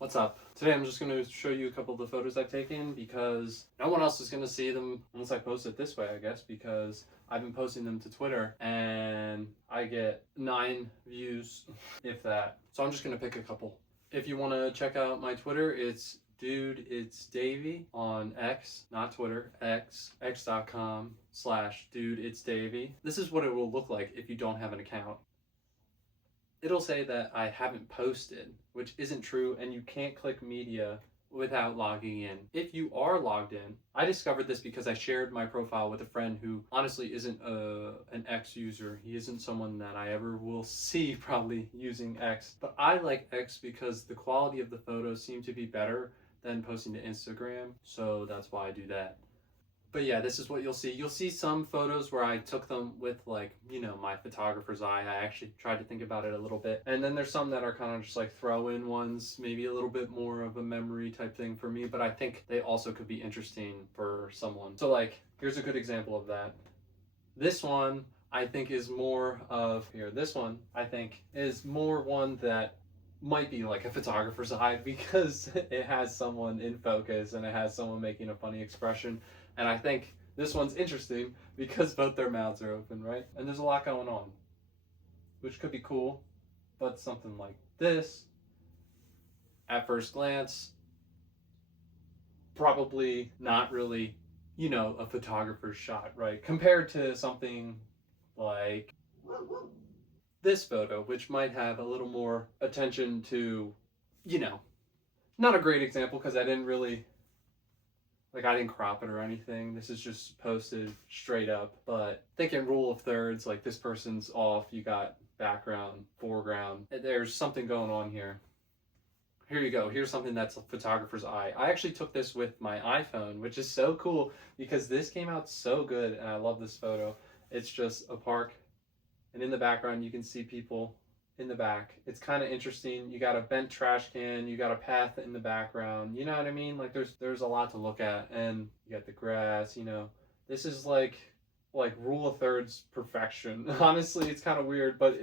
What's up? Today I'm just going to show you a couple of the photos I've taken because no one else is going to see them unless I post it this way, I guess, because I've been posting them to Twitter and I get 9 views, if that. So I'm just going to pick a couple. If you want to check out my Twitter, it's Dude It's Davey on X, not Twitter, x.com/Dude It's Davey. This is what it will look like if you don't have an account. It'll say that I haven't posted, which isn't true, and you can't click media without logging in. If you are logged in, I discovered this because I shared my profile with a friend who honestly isn't an X user. He isn't someone that I ever will see probably using X. But I like X because the quality of the photos seem to be better than posting to Instagram, so that's why I do that. But yeah, this is what you'll see. You'll see some photos where I took them with, like, my photographer's eye. I actually tried to think about it a little bit. And then there's some that are kind of just like throw-in ones, maybe a little bit more of a memory type thing for me, but I think they also could be interesting for someone. So like, here's a good example of that. This one I think is more of, this one I think is more one that might be like a photographer's eye because it has someone in focus and it has someone making a funny expression. And I think this one's interesting because both their mouths are open, right? And there's a lot going on, which could be cool, but something like this, at first glance, probably not really, a photographer's shot, right? Compared to something like this photo, which might have a little more attention to, not a great example because I didn't really, I didn't crop it or anything. This is just posted straight up. But thinking rule of thirds, like this person's off, you got background, foreground. There's something going on here. Here you go. Here's something that's a photographer's eye. I actually took this with my iPhone, which is so cool because this came out so good and I love this photo. It's just a park, and in the background you can see people in the back. It's kind of interesting. You got a bent trash can, you got a path in the background. You know what I mean? Like there's a lot to look at, and you got the grass. This is like rule of thirds perfection. Honestly, it's kind of weird, but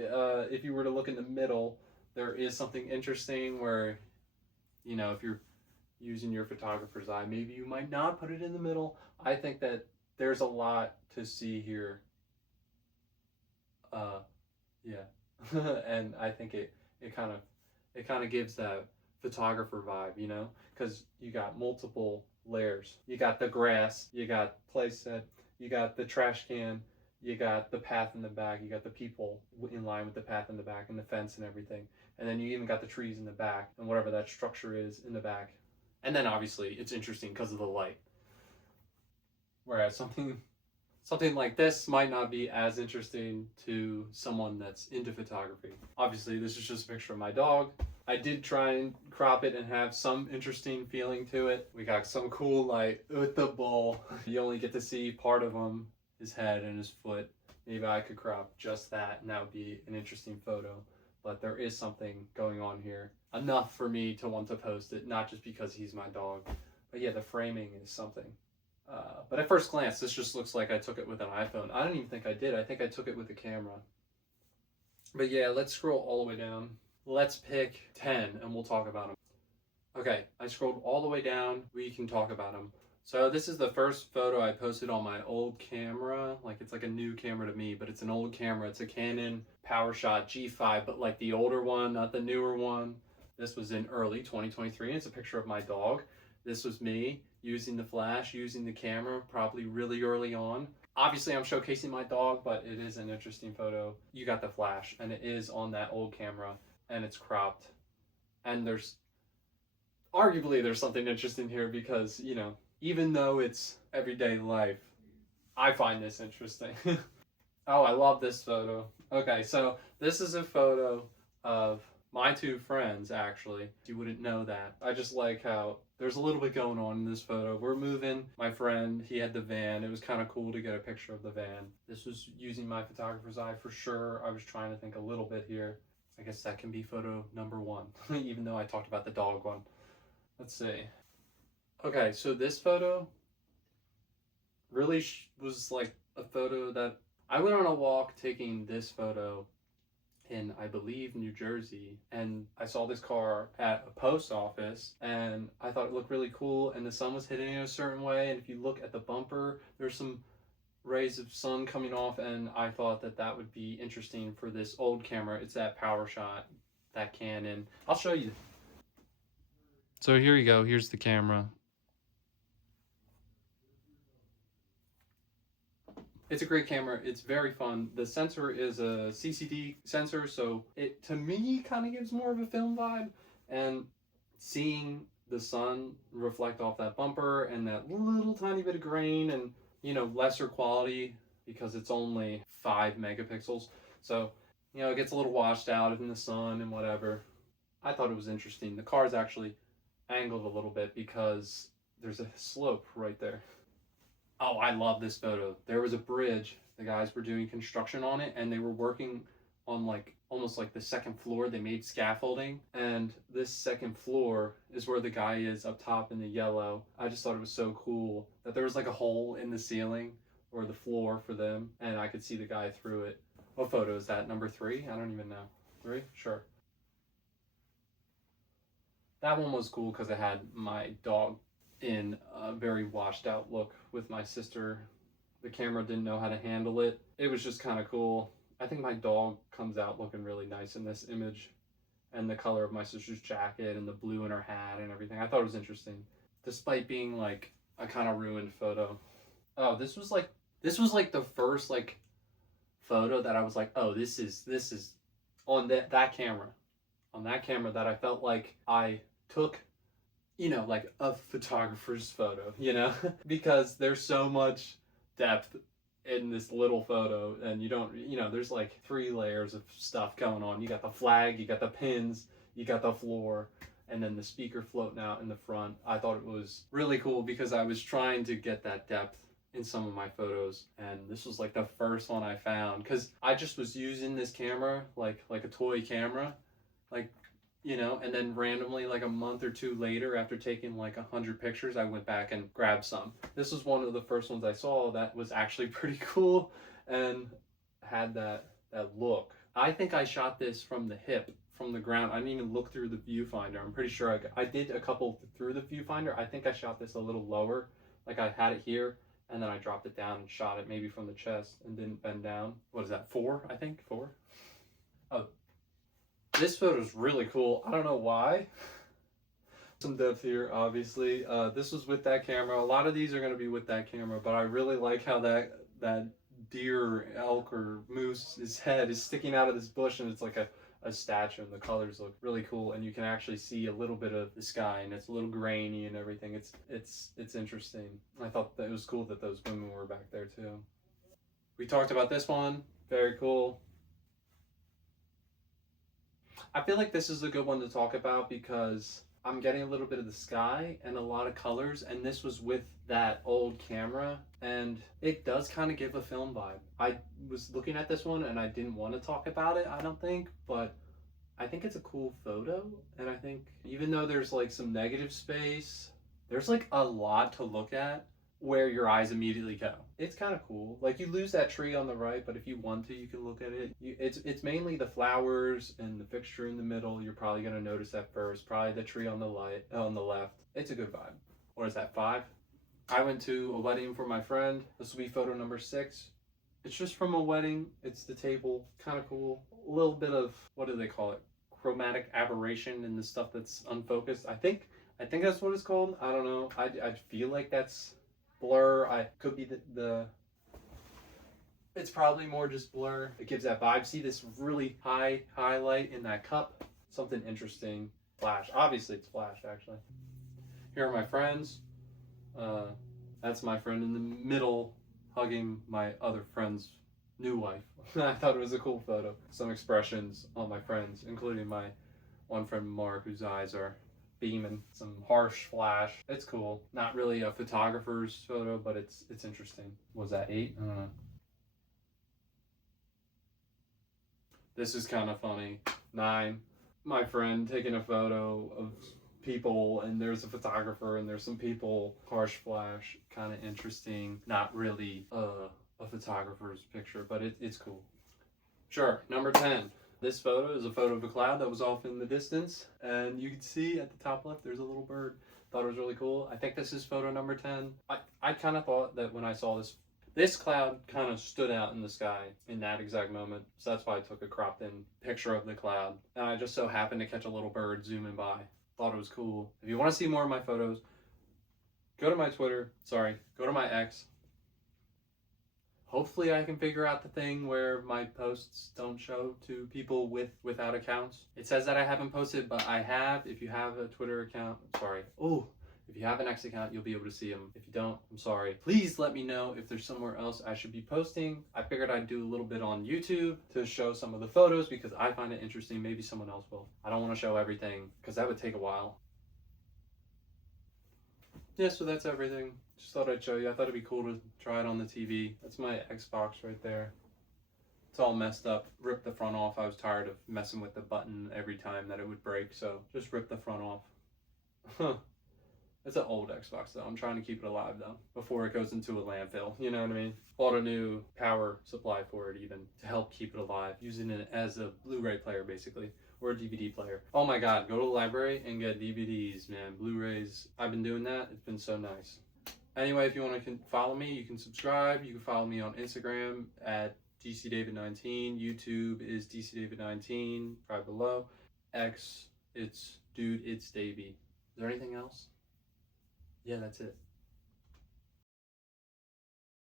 if you were to look in the middle, there is something interesting where, if you're using your photographer's eye, maybe you might not put it in the middle. I think that there's a lot to see here. Yeah. And I think it kind of gives that photographer vibe, because you got multiple layers. You got the grass, you got playset, you got the trash can, you got the path in the back, you got the people in line with the path in the back and the fence and everything. And then you even got the trees in the back and whatever that structure is in the back. And then obviously it's interesting because of the light. Whereas something like this might not be as interesting to someone that's into photography. Obviously, this is just a picture of my dog. I did try and crop it and have some interesting feeling to it. We got some cool light with the bull. You only get to see part of him, his head and his foot. Maybe I could crop just that and that would be an interesting photo. But there is something going on here. Enough for me to want to post it, not just because he's my dog. But yeah, the framing is something. But at first glance, this just looks like I took it with an iPhone. I don't even think I did. I think I took it with a camera. But yeah, let's scroll all the way down. Let's pick 10 and we'll talk about them. Okay, I scrolled all the way down. We can talk about them. So this is the first photo I posted on my old camera. It's like a new camera to me, but it's an old camera. It's a Canon PowerShot G5, but like the older one, not the newer one. This was in early 2023. It's a picture of my dog. This was me using the flash, using the camera, probably really early on. Obviously, I'm showcasing my dog, but it is an interesting photo. You got the flash, and it is on that old camera, and it's cropped. And arguably, there's something interesting here because, even though it's everyday life, I find this interesting. Oh, I love this photo. Okay, so this is a photo of my two friends, actually. You wouldn't know that. I just like how there's a little bit going on in this photo. We're moving. My friend, he had the van. It was kind of cool to get a picture of the van. This was using my photographer's eye for sure. I was trying to think a little bit here. I guess that can be photo number 1, even though I talked about the dog one. Let's see. Okay, so this photo really was like a photo that I went on a walk taking this photo in, I believe, New Jersey, and I saw this car at a post office, and I thought it looked really cool, and the sun was hitting it a certain way, and if you look at the bumper, there's some rays of sun coming off, and I thought that that would be interesting for this old camera. It's that PowerShot, that Canon. I'll show you. So here you go. Here's the camera. It's a great camera. It's very fun. The sensor is a CCD sensor, so it, to me, kind of gives more of a film vibe. And seeing the sun reflect off that bumper and that little tiny bit of grain and, you know, lesser quality because it's only 5 megapixels. So, you know, it gets a little washed out in the sun and whatever. I thought it was interesting. The car is actually angled a little bit because there's a slope right there. Oh, I love this photo. There was a bridge. The guys were doing construction on it, and they were working on like almost like the second floor. They made scaffolding, and this second floor is where the guy is up top in the yellow. I just thought it was so cool that there was like a hole in the ceiling or the floor for them, and I could see the guy through it. What photo is that? Number 3? I don't even know. 3? Sure. That one was cool because it had my dog in a very washed out look with my sister. The camera didn't know how to handle it. It was just kind of cool. I think my dog comes out looking really nice in this image, and the color of my sister's jacket and the blue in her hat and everything. I thought it was interesting, despite being like a kind of ruined photo. Oh, this was like the first like photo that I was like, oh, this is on that camera, on that camera that I felt like I took, you know, like a photographer's photo, you know, because there's so much depth in this little photo, and you don't, you know, there's like 3 layers of stuff going on. You got the flag, you got the pins, you got the floor, and then the speaker floating out in the front. I thought it was really cool because I was trying to get that depth in some of my photos, and this was like the first one I found because I just was using this camera like a toy camera, like, you know, and then randomly like a month or 2 later, after taking like 100 pictures, I went back and grabbed some. This was one of the first ones I saw that was actually pretty cool and had that look. I think I shot this from the hip, from the ground. I didn't even look through the viewfinder. I'm pretty sure I did a couple through the viewfinder. I think I shot this a little lower, like I had it here, and then I dropped it down and shot it maybe from the chest and didn't bend down. What is that, 4? I think 4. Oh, this photo is really cool. I don't know why. Some depth here, obviously. This was with that camera. A lot of these are going to be with that camera, but I really like how that deer, elk, or moose's head is sticking out of this bush, and it's like a statue, and the colors look really cool, and you can actually see a little bit of the sky, and it's a little grainy and everything. It's interesting. I thought that it was cool that those women were back there too. We talked about this one. Very cool. I feel like this is a good one to talk about because I'm getting a little bit of the sky and a lot of colors, and this was with that old camera, and it does kind of give a film vibe. I was looking at this one and I didn't want to talk about it, I don't think, but I think it's a cool photo, and I think even though there's like some negative space, there's like a lot to look at where your eyes immediately go. It's kind of cool. Like, you lose that tree on the right, but if you want to, you can look at it. It's mainly the flowers and the fixture in the middle. You're probably gonna notice that first. Probably the tree on the left. It's a good vibe. What is that, 5? I went to a wedding for my friend. This will be photo number 6. It's just from a wedding. It's the table. Kind of cool. A little bit of, what do they call it? Chromatic aberration in the stuff that's unfocused. I think that's what it's called. I don't know. I feel like that's blur. I could be the it's probably more just blur. It gives that vibe. See this really high highlight in that cup? Something interesting. Flash. Obviously it's flash, actually. Here are my friends. That's my friend in the middle hugging my other friend's new wife. I thought it was a cool photo. Some expressions on my friends, including my one friend Mark, whose eyes are beaming. Some harsh flash. It's cool. Not really a photographer's photo, but it's interesting. Was that 8? I don't know. This is kind of funny. 9. My friend taking a photo of people, and there's a photographer, and there's some people. Harsh flash. Kind of interesting. Not really a photographer's picture, but it's cool. Sure. Number 10. This photo is a photo of a cloud that was off in the distance, and you can see at the top left there's a little bird. Thought it was really cool. I think this is photo number 10. I kind of thought that when I saw this cloud kind of stood out in the sky in that exact moment. So that's why I took a cropped in picture of the cloud. And I just so happened to catch a little bird zooming by. Thought it was cool. If you want to see more of my photos, go to my Twitter. Sorry, go to my X. Hopefully I can figure out the thing where my posts don't show to people without accounts. It says that I haven't posted, but I have. If you have a Twitter account, sorry. Oh, if you have an X account, you'll be able to see them. If you don't, I'm sorry. Please let me know if there's somewhere else I should be posting. I figured I'd do a little bit on YouTube to show some of the photos because I find it interesting. Maybe someone else will. I don't want to show everything because that would take a while. Yeah, so that's everything. Just thought I'd show you. I thought it'd be cool to try it on the TV. That's my Xbox right there. It's all messed up. Ripped the front off. I was tired of messing with the button every time that it would break, so just ripped the front off. It's an old Xbox though. I'm trying to keep it alive though before it goes into a landfill. You know what I mean? Bought a new power supply for it even to help keep it alive, using it as a Blu-ray player basically. Or a DVD player. Oh my god, go to the library and get DVDs, man. Blu-rays. I've been doing that. It's been so nice. Anyway, if you want to follow me, you can subscribe. You can follow me on Instagram at DCDavid19. YouTube is DCDavid19, right below. X, it's Dude, it's Davey. Is there anything else? Yeah, that's it.